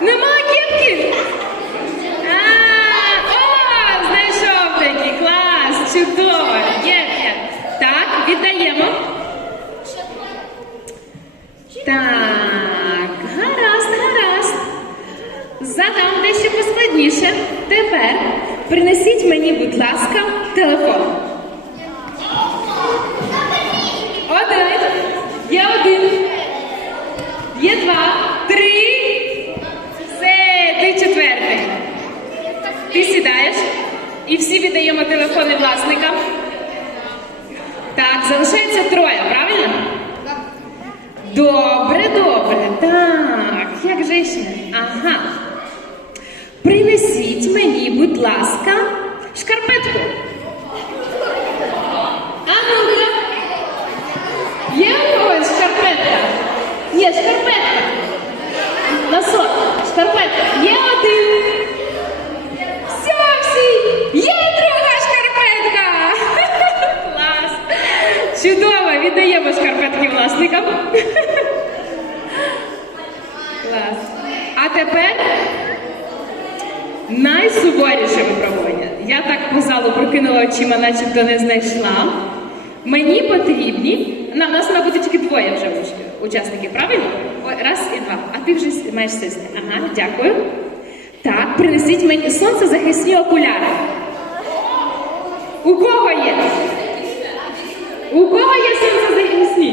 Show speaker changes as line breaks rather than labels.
Нема кітки? О, знайшов такий, клас, чудово, є. Так, віддаємо. Так, гаразд, гаразд. Задам дещо поскладніше. Тепер принесіть мені, будь ласка, телефон. Ти і всі віддаємо телефони власникам. Так, залишається троє, правильно? Добре, добре. Так, як же ще? Ага. Принесіть мені, будь ласка, шкарпетку. А ну-ка. Є у когось шкарпетка? Є шкарпетка. Носок, шкарпетка. Є один. Все, всі. Є друга шкарпетка. Клас. Чудово, віддаємо шкарпетки власникам. Клас. А тепер найсуворіше випробування. Я так по залу прокинула очима, начебто не знайшла. Мені потрібні. На нас, мабуть, тільки двоє вже учасників, правильно? Раз і два. А ти вже маєш сісти. Ага, дякую. Так, принесіть мені сонцезахисні окуляри. У кого є? У кого є сонцезахисні?
Біжи!